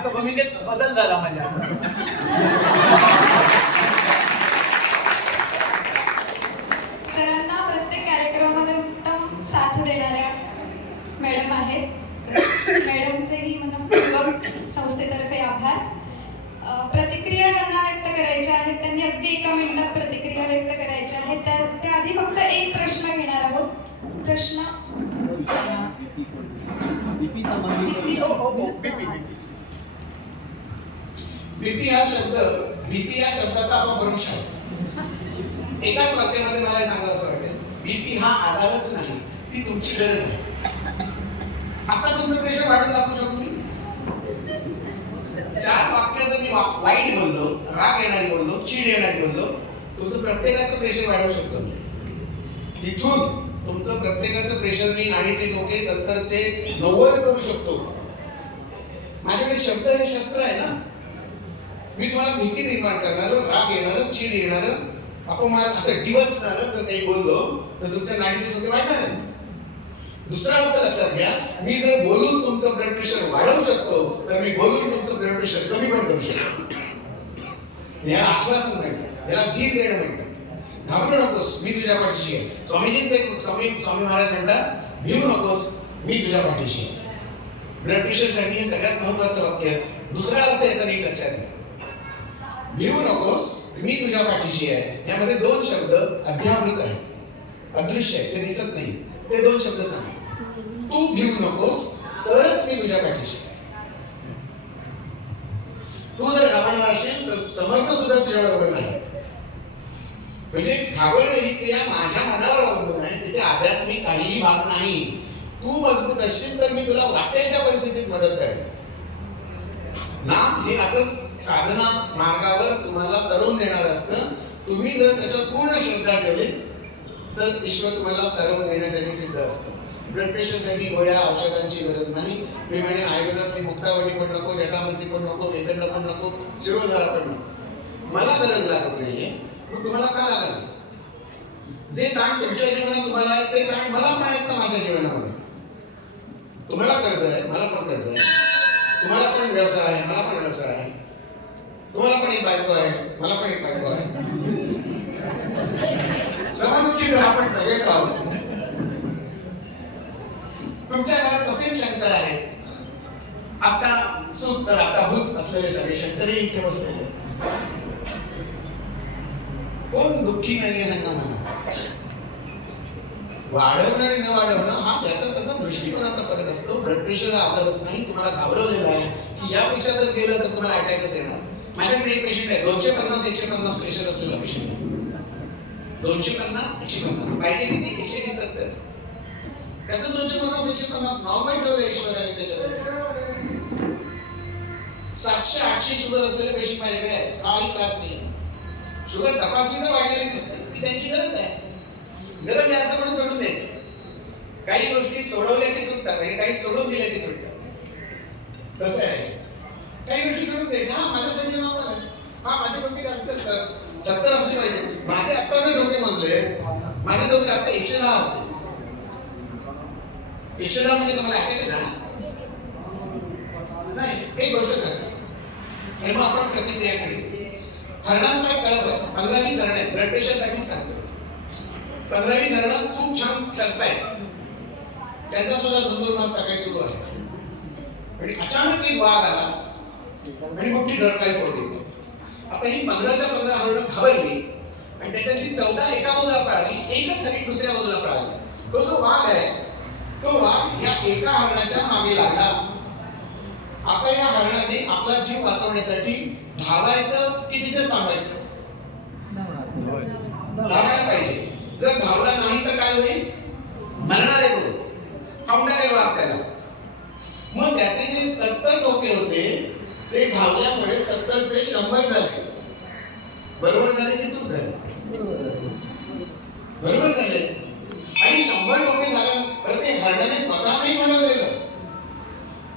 आता भूमिकेत बदल झाला माझ्या. सरांना प्रत्येक कार्यक्रमामध्ये उत्तम साथ देणाऱ्या मॅडम आहेत. मॅडमचेही मनपूर्वक संस्थेतर्फे आभार. प्रतिक्रिया ज्यांना व्यक्त करायच्या आहेत त्यांनी अगदी एका मिनिटात प्रतिक्रिया व्यक्त करायच्या आहेत. त्या त्याआधी फक्त एक प्रश्न घेणार आहोत. प्रश्न BP. भीती हा शब्द भीती या शब्दाचा अपभ्रंश आहे एकाच वाक्यामध्ये मला हे सांगावं असं वाटेल. भीती हा आजारच नाही ती तुमची गरज आहे. आता तुमचं प्रेशर वाढत दाखवू शकतो मी. चार वाक्याचं मी वाईट बोललो राग येणारी बोललो चीड येणारी बोललो तुमचं प्रत्येकाचं प्रेशर वाढवू शकतो मी. इथून तुमचं प्रत्येकाचं प्रेशर मी नाणीचे डोके सत्तरचे नव्वद करू शकतो. माझ्याकडे शब्द हे शस्त्र आहे ना मी तुम्हाला भीती निर्माण करणारं राग येणारं चीड येणारं अपमान असं डिवचणारं जर काही बोललो तर तुमच्या नाडीचे टोके वाढणार आहेत. दुसरा अर्थ लक्षात घ्या मी जर बोलून तुमचं ब्लड प्रेशर वाढवू शकतो तर मी बोलून तुमचं ब्लड प्रेशर कमी पण करू शकतो. याला आश्वासन म्हणतात याला धीर देणं म्हणतात. घाबरू नकोस मी तुझ्या पाठीशी आहे. स्वामीजींचे स्वामी स्वामी महाराज म्हणतात भिवू नकोस मी तुझ्या पाठीशी आहे. ब्लड प्रेशरसाठी हे सगळ्यात महत्वाचं वाक्य दुसरा अर्थ याचा नीट लक्षात घ्या. भिवू नकोस मी तुझ्या पाठीशी आहे. यामध्ये दोन शब्द अध्यावृत आहेत. अदृश्य आहेत ते दिसत नाही. ते दोन शब्द सांगा. तू भिवू नकोस तरच मी तुझ्या पाठीशी आहे. तू जर घाबरणार असेल तर समर्थ सुद्धा तुझ्या बरोबर नाही. म्हणजे घाबरणं ही क्रिया माझ्या मनावर अवलंबून आहे तिथे आध्यात्मिक काहीही भाग नाही. तू मजबूत असशील तर मी तुला वाटेल त्या परिस्थितीत मदत करेन. नाम हे असंच साधना मार्गावर तुम्हाला तरुण देणार असतं. तुम्ही जर त्याच्यात पूर्ण श्रद्धा ठेवलीत तर ईश्वर तुम्हाला तरुण देण्यासाठी सिद्ध असतं. ब्लड प्रेशरसाठी गोळ्या औषधांची गरज नाही. मी म्हणे आयुर्वेदातली मुक्तावटी पण नको जटामसी पण नको वेदंड पण नको शिरोधारा पण नको. मला गरज लागत नाहीये मग तुम्हाला का लागेल जे ताण तुमच्या जीवनात तुम्हाला आहे ते ताण मला पण आहेत ना माझ्या जीवनामध्ये? तुम्हाला कर्ज आहे मला पण कर्ज आहे. तुम्हाला पण व्यवसाय आहे मला पण व्यवसाय आहे. तुम्हाला पण एक बायको आहे. मला पण एक बायको आहे. समजुखी तर आपण सगळेच आहोत तुमच्या घरात असे शंकर आहेत आता सुत तर आता भूत असलेले सगळे शंकरही इथे बसलेले कोण दुःखी नाहीये त्यांना म्हणा. वाढवणं आणि न वाढवणं हा ज्याचा त्याचा दृष्टिकोनाचा फरक असतो. ब्लड प्रेशर आजारच नाही. तुम्हाला घाबरवलेला आहे की यापेक्षा जर गेलं तर तुम्हाला अटॅकच येणार. माझ्याकडे एक पेशंट आहे. दोनशे पन्नास एकशे पन्नास प्रेशर असलेला पेशंट दोनशे पन्नास एकशे पन्नास. पाहिजे किती? एकशे वीस सत्तर. त्याचं दोनशे पन्नास एकशे पन्नास नॉर्मल ठेवलं ईश्वराने त्याच्यासाठी. सातशे आठशे शुगर असलेले पेशंट माझ्याकडे आहे काही त्रास नाही. शुगर तपासली तर वाढलेली दिसते. ती त्यांची गरज आहे. गरज आहे असं पण सोडून द्यायचं. काही गोष्टी सोडवल्या की सुटतात आणि काही सोडून दिल्या की सुटतात. कसं आहे. काही गोष्टी सोडून द्यायच्या. हा माझ्यासाठी नॉर्मल आहे. हा माझे डोके जास्त असतात. सत्तर असले पाहिजे. माझे आत्ता जर डोके मोजले माझे डोके आता एकशे दहा असते एकशे दहा म्हणजे तुम्हाला अटॅक नाही एक गोष्ट सांगतो आणि मग आपण प्रतिक्रियाकडे हरणांचा एक कळप आहे. पंधरा वीस हरण आहेत ब्लड प्रेशरसाठी सांगतो पंधरा वीस हरण खूप छान चालतायत त्यांचा सुद्धा धनुर्मास सकाळी सुरू आहे. आणि अचानक एक वाघ आला. आणि डर डरकाळी फोडली आता ही पंधराच्या पंधरा हरण घाबरली आणि त्याच्यातली चौदा एका बाजूला पळाली एकच सगळी दुसऱ्या बाजूला पळाली. तो जो वाघ आहे तो वाघ या एका हरणाच्या मागे लागला. आता या हरणाने आपला जीव वाचवण्यासाठी धावायचं की तिथेच थांबायचं? धावायला पाहिजे. जर धावला नाही तर काय होईल? मरणार आहे तो. खाऊन टाकेल वाघ त्याला. मग त्याचे जे सत्तर टोके होते ते धावल्यामुळे सत्तरचे शंभर झाले. बरोबर झाले की चूक झाली? बरोबर झाले. आणि शंभर टोके झाल्यानंतर ते हरणाने स्वतः नाही ठरवलेलं.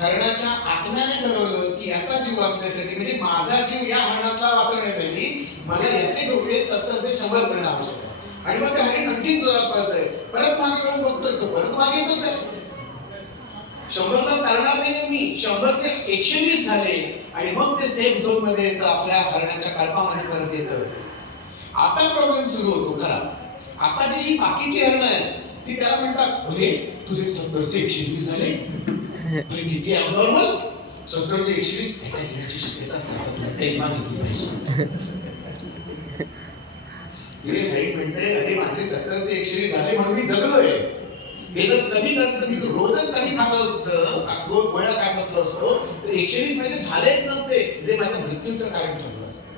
हरणाच्या आत्म्याने ठरवलं की याचा जीव वाचण्यासाठी म्हणजे माझा जीव या हरणातला वाचवण्यासाठी मला याचे डोके सत्तरचे शंभर करणं आवश्यक आहे. आणि मग ते हरिण आणखीन जोरात आहे परत मागे वळून बघतोय तो परत मागे येतोच आहे. शंभरला करणार नाही मी. शंभरचे एकशे वीस झाले. आणि मग ते सेफ झोनमध्ये येतं आपल्या हरणाच्या कल्पामध्ये परत येतं. आता प्रॉब्लेम सुरू होतो खरा. आता जी ही बाकीची हरणं आहेत ती त्याला म्हणतात अरे तुझे सत्तरचे एकशे वीस झाले किती abnormal. सत्तरचे एकशे वीस एका घेण्याची शक्यता असते आता तू टेलमा घेतली पाहिजे. तिने हाईट म्हणते अरे माझे सत्तरचे एकशे वीस झाले म्हणून मी जगलोय. हे जर कमी करत रोजच कमी खात असतं गोळ्या खात असलं असतो तर एकशे वीस म्हणजे झालेच नसते जे माझ्या मृत्यूचं कारण ठरलं असतं.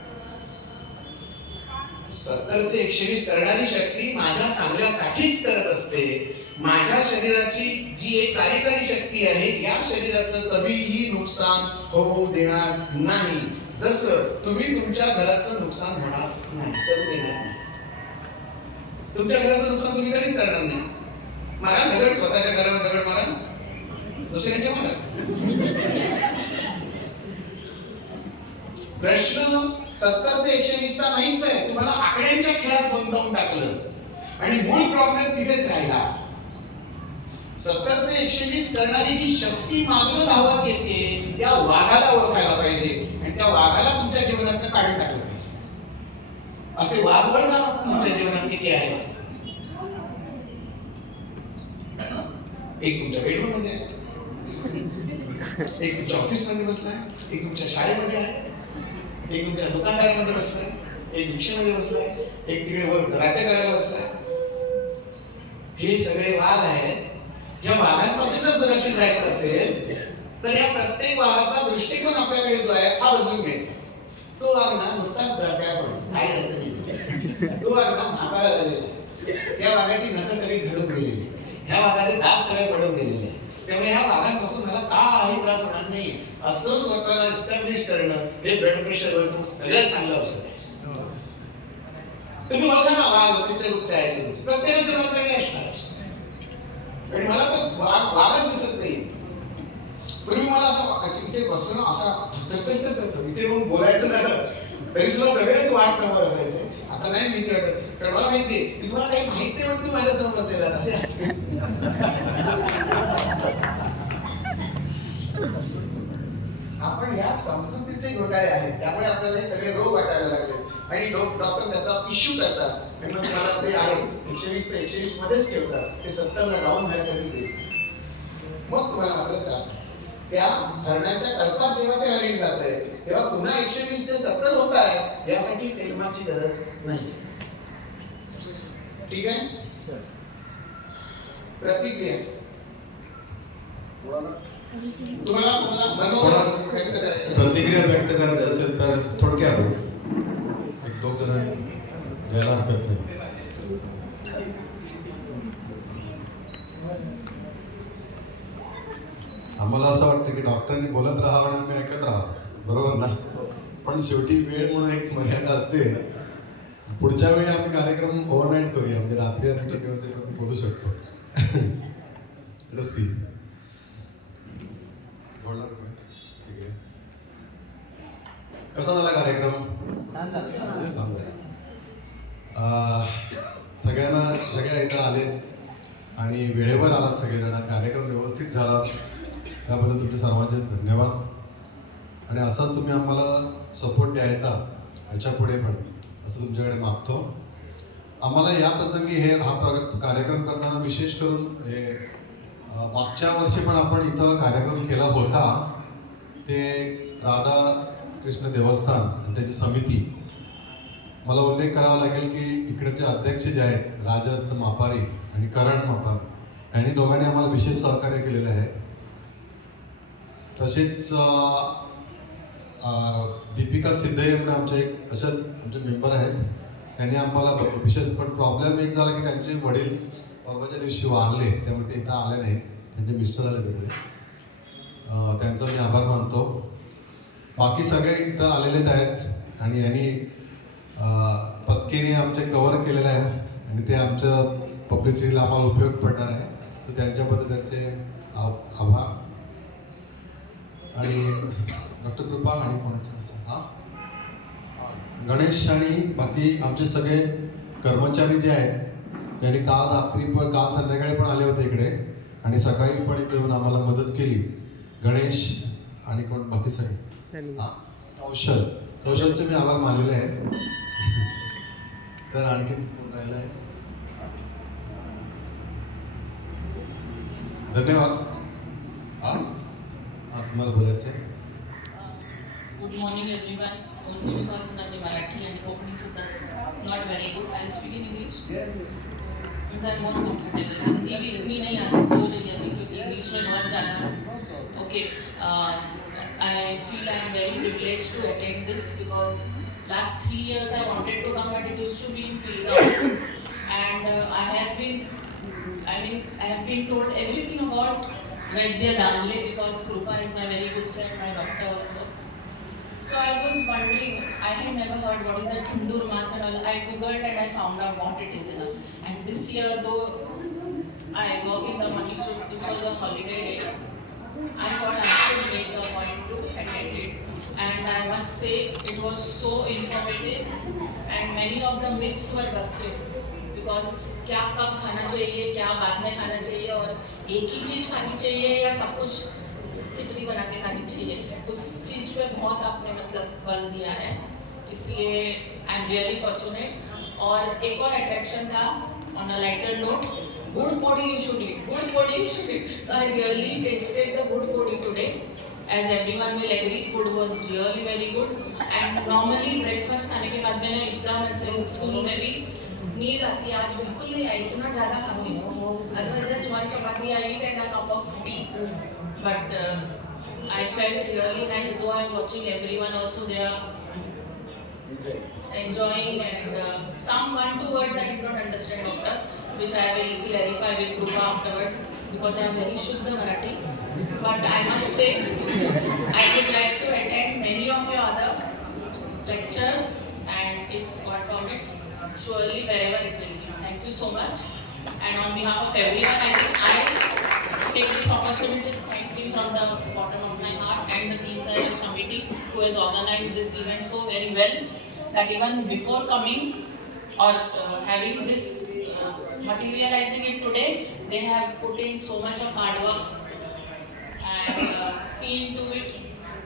सत्तरचे एकशे वीस करणारी शक्ती माझ्या चांगल्यासाठीच करत असते. माझ्या शरीराची जी एक कार्यकारी शक्ती आहे या शरीराचं कधीही नुकसान होऊ देणार नाही. जसं तुम्ही तुमच्या घराचं नुकसान होणार नाही करू देणार नाही. तुमच्या घराचं नुकसान तुम्ही कधीच करणार नाही. मारा दगड स्वतःच्या घरावर दगड मारा दुसऱ्यांच्या मारा प्रश्न सत्तर ते एकशे वीसचा नाहीच आहे. तुम्हाला आकड्यांच्या खेळात गुंतवून टाकलं. आणि मूळ प्रॉब्लेम तिथेच राहिला. सत्तरचे एकशे वीस करणारी जी शक्ती मागणं धावत येते त्या वाघाला ओळखायला पाहिजे. आणि त्या वाघाला तुमच्या जीवनात काढून टाकलं पाहिजे. असे वाघ ओळखा तुमच्या जीवनात किती आहेत? एक तुमच्या बेडरूममध्ये आहे? एक तुमच्या ऑफिसमध्ये बसलाय? एक तुमच्या शाळेमध्ये आहे? एक तुमच्या दुकानदारामध्ये बसलाय? एक रिक्षामध्ये बसलाय? एक तिकडे वर घराच्या घराला बसलाय? हे सगळे वाघ आहेत. या वाघांपासून जर सुरक्षित राहायचं असेल तर या प्रत्येक वाघाचा दृष्टिकोन आपल्याकडे जो आहे हा बदलून घ्यायचा. तो वाघ ना नुसताच दरप्या पडतो. काय अर्थ नाही. तो वाघ ना म्हातारा झालेला आहे. त्या वाघाची नख सगळी झडून वाघाचे दात सगळे पडून गेलेले आहे त्यामुळे ह्या वाघांपासून मला काही त्रास होणार नाही असं स्वतःला इस्टॅब्लिश करणं हे ब्लड प्रेशरवरचं सगळ्यात चांगलं औषध आहे. तुम्ही बघा ना वाघ कुठचे कुठचे आहे तुमचे प्रत्येकाचे नाव वेगळे असणार पण मला तर वाघ वाघच दिसत नाही पूर्वी मला असं वागायचं इथे बसलो ना असा धगधग इथे मग बोलायचं झालं. तरी सुद्धा सगळेच वाट समोर असायचे. आता नाही भीती वाटत. कारण मला माहिती आहे की तुम्हाला काही माहीत नाही म्हणून तू माझ्यासमोर बसलेला असे आपण या समजुतीचे घोटाळे आहेत त्यामुळे आपल्याला हे सगळे रोग वाटायला लागले. आणि लोक डॉक्टर त्याचा इश्यू करतात. आणि मग मला जे आहे एकशे वीस एकशे वीस मध्येच ठेवतात. ते सत्तरला डाऊन व्हायला कधीच देत मग तुम्हाला मात्र त्रास असतो. त्या हरणाच्या कल्पात जेव्हा ते हरिण जात आहे तेव्हा पुन्हा एकशे वीस ते सत्तर होत आहे यासाठी तेलमाची गरज नाही. ठीक आहे? प्रतिक्रिया. तुम्हाला व्यक्त करायचं असेल. प्रतिक्रिया व्यक्त करायची असेल तर थोडक्यात. एक दोन जण द्यायला हरकत नाही आम्हाला असं भक्तांनी बोलत राहावं आणि आम्ही ऐकत राहावं. बरोबर ना? पण शेवटी वेळ म्हणून एक मर्यादा असते. पुढच्या वेळी आम्ही कार्यक्रम ओव्हरनाईट करूया. म्हणजे रात्री आणि दिवस वाजेपर्यंत बोलू शकतो. लसी कसा झाला कार्यक्रम छान झाला. अं, सगळ्यांना सगळ्या इथं आले आणि वेळेवर आलात सगळेजण कार्यक्रम व्यवस्थित झाला त्याबद्दल तुमचे सर्वांचे धन्यवाद आणि असाच तुम्ही आम्हाला सपोर्ट द्यायचा याच्यापुढे पण. असं तुमच्याकडे मागतो. आम्हाला या प्रसंगी हे हा कार्यक्रम करताना विशेष करून हे मागच्या वर्षी पण आपण इथं कार्यक्रम केला होता. ते राधा कृष्ण देवस्थान आणि त्याची समिती. मला उल्लेख करावा लागेल की इकडचे अध्यक्ष जे आहेत राजत मापारी आणि करण मापार यांनी दोघांनी आम्हाला विशेष सहकार्य केलेलं आहे. तसेच दीपिका सिद्धे म्हणून आमच्या एक अशाच आमचे मेंबर आहेत. त्यांनी आम्हाला विशेष पण प्रॉब्लेम एक झाला की त्यांचे वडील परवाच्या दिवशी वारले त्यामुळे ते इथं आले नाहीत. त्यांचे मिस्टर आले तिकडे. त्यांचा मी आभार मानतो. बाकी सगळे इथं आलेलेच आहेत आणि यांनी पत्केने आमचे कवर केलेलं आहे आणि ते आमच्या पब्लिसिटीला आम्हाला उपयोग पडणार आहे. तर त्यांच्याबद्दल त्यांचे आभार. आणि डॉक्टर कृपा आणि कोणाचे असं हां? गणेश आणि बाकी आमचे सगळे कर्मचारी जे आहेत त्यांनी काल रात्री पण काल संध्याकाळी पण आले होते इकडे. आणि सकाळी पण इथे येऊन आम्हाला मदत केली. गणेश आणि कोण बाकी सगळे? हा? कौशल. कौशलचे मी आभार मानलेले आहेत. तर आणखी कोण राहिलं आहे धन्यवाद. हा? हा तुम्हाला बोलायचं आहे Good morning everyone. Only because my Marathi and Kokani Sutta not very good, I'll speak in English. Yes. I'm more comfortable. Hindi yes, yes. nahi aata. Okay. Uh, I feel I'm very privileged to attend this because last three years I wanted to come but it used to be in and uh, I have been I mean I have been told everything about Vaidya family because Krupa is my very good friend, my doctor also. So I was wondering, I had never heard what is the Thindur Mass and all. I googled and I found out what it is. And this year, though I work in the money, so this was a holiday day. I thought I should make a point to attend it. And I must say, it was so informative and many of the myths were busted. Because क्या कब खाना चाहिए क्या बाद में खाना चाहिए और एक ही चीज़ खानी चाहिए या सब कुछ खिचड़ी बना के खानी चाहिए। उस चीज़ पे बहुत आपने मतलब बल दिया है। इसलिए आई एम रियली फॉर्चुनेट और एक और अट्रैक्शन था ऑन अ लाइटर नोट गुड़ podi you should eat gud podi you should eat so I really tasted the gud podi today as everyone will agree food was really very good and normally breakfast खाने के बाद मैंने एकदम ऐसे school में भी, नींद आती है, आज बिल्कुल नहीं आई, इतना ज़्यादा खाऊँगी otherwise just one chapati I and a cup of tea but I felt really nice. Though I'm watching everyone also they are enjoying and uh, some one two words I did not understand doctor which I will clarify with Krupa afterwards because I am very Shuddha Marathi. But I must say I would like to attend many of your other lectures and if God permits surely wherever it will be. Thank you so much. And on behalf of everyone I I take this opportunity to thank you from the bottom of and the entire committee who has organized this event so very well that even before coming or uh, having this uh, materializing it today, they have put in so much of hard work and uh, seen to it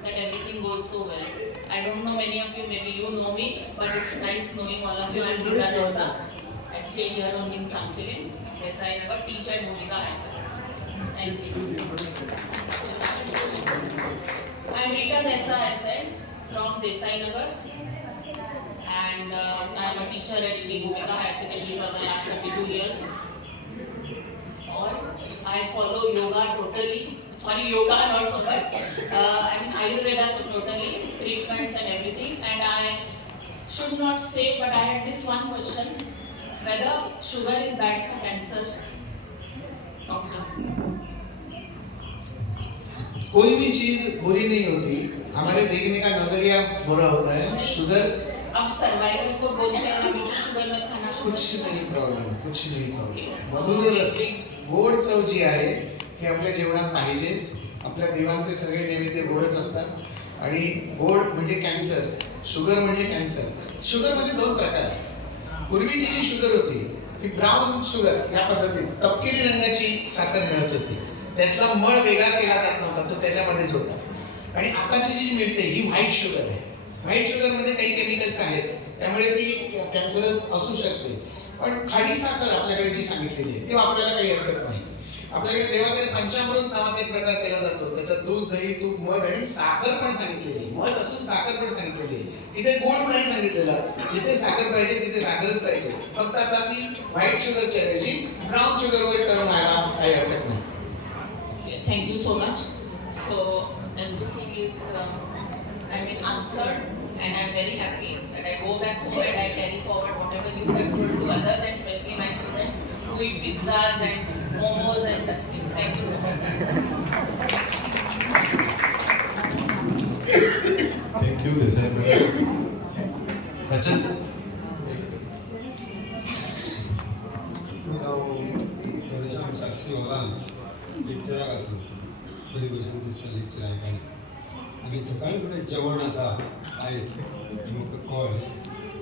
that everything goes so well. I don't know many of you, maybe you know me, but it's nice knowing all of you. I'm Rita Desa. I stay here only in Sankhilin. Desai Nagar, teach at School. Thank you. I'm Rita Desa, I from Desai Nagar. And uh, I'm a teacher at Sri Bhumika High Secondary for the last 32 years. I follow yoga totally. Sorry, yoga not so much. Uh, I mean Ayurveda so totally, treatments and everything. And I should not say, but I had this one question: whether sugar is bad for cancer? Doctor. कोई भी चीज बुरी नहीं होती। हमारे देखने का नजरिया बुरा होता है। शुगर अब सर्वाइवल को बोलते हैं ना शुगर मत खाना। कुछ नाही प्रॉब्लेम कुछ नाही प्रॉब्लेम मधुर रस गोड चव जी आहे हे आपल्या जेवणात पाहिजेच. आपल्या देवांचे सगळे नैवेद्य गोडच असतात. आणि गोड म्हणजे कॅन्सर शुगर म्हणजे कॅन्सर शुगरमध्ये दोन प्रकार आहेत. पूर्वीची जी शुगर होती ही ब्राऊन शुगर या पद्धतीत तपकिरी रंगाची साखर मिळत होती. त्यातला मळ वेगळा केला जात नव्हता तो त्याच्यामध्येच होता. आणि आताची जी मिळते ही व्हाईट शुगर आहे. व्हाईट शुगरमध्ये काही केमिकल्स आहेत त्यामुळे ती कॅन्सरस असू शकते. पण खाडी साखर आपल्याकडे जी सांगितलेली आहे तेव्हा आपल्याला काही हरकत नाही. आपल्याकडे देवाकडे पंचामृत नावाचा एक प्रकार केला जातो. त्याच्यात दूध दही तूप मध आणि साखर पण सांगितलेली आहे. मध असून साखर पण सांगितलेली आहे. तिथे गोड नाही सांगितलेला. जिथे साखर पाहिजे तिथे साखरच पाहिजे. फक्त आता ती व्हाईट शुगरच्या ऐवजी ब्राऊन शुगरवर टर्न व्हायला काही हरकत नाही. Thank you so much. So everything is, uh, I mean, answered, and I'm very happy that I go back home and I carry forward whatever you have told to others, especially my students who eat pizzas and momos and such things. Thank you so much. Thank you, Desai madam. Rachan? ನಾವು ಶಾಸ್ತ್ರಿ लेक्चराक आसलो बरी भशेन दिसता lecture आयकानी आनी सकाळी फुडें जेवण आसा आयज म्हाका कळ्ळें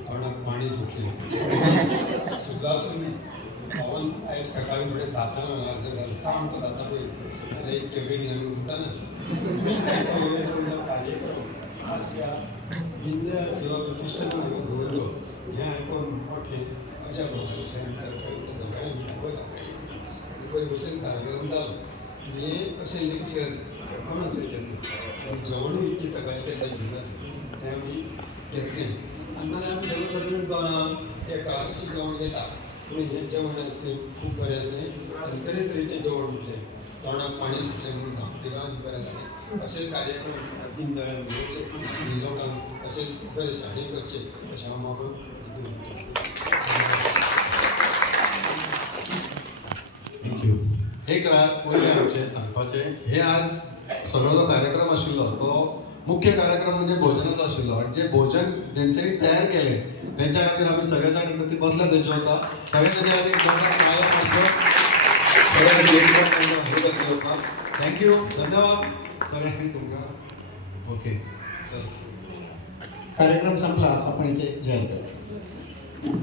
तोंडाक पाणी सुटलें सुद्दां आसून पावन आयज सकाळी फुडें सातांक हांगासर सामको जाता पळय जाल्यार इतके बेगीन आमी उठना दिल्ल्या सेवा प्रतिष्ठान दवरलो हें आयकून मोठें अशा प्रकारे सरकारी सकाळी बरे भशेन कार्यक्रम जालो असे लेक्चर कोण असेल त्यांना. जेवणूय इतके सकाळी त्यांना घेनासलें असेल त्यावेळी घेतले आणि मला आम्ही सगळे सगळे दोनां एका अशें जेवण घेता पूण हे जेवण ते खूप बरे आसलें आनी तरे तरेचे जेवण म्हटलें तोंडात पाणी सुटले म्हणून देवा आनी बरे झाले. असे कार्यक्रम दीन दयाल घेवचे आनी लोकांक अशें बरें शाळें करचे अशें हांव म्हाका थँक्यू एक पयलें आमचें सांगपाचें हे आज सगळो जो कार्यक्रम आशिल्लो तो मुख्य कार्यक्रम म्हणजे भोजनाचो आशिल्लो आनी जें भोजन जेंच्यांनी तयार केलें तेंच्या खातीर आमी सगळे जाण ती बदला तेंचे वता सगळे तेच्या थँक्यू धन्यवाद. सगळ्यांक तुमकां ओके चल. कार्यक्रम संपला आपण इथे जॉईन करू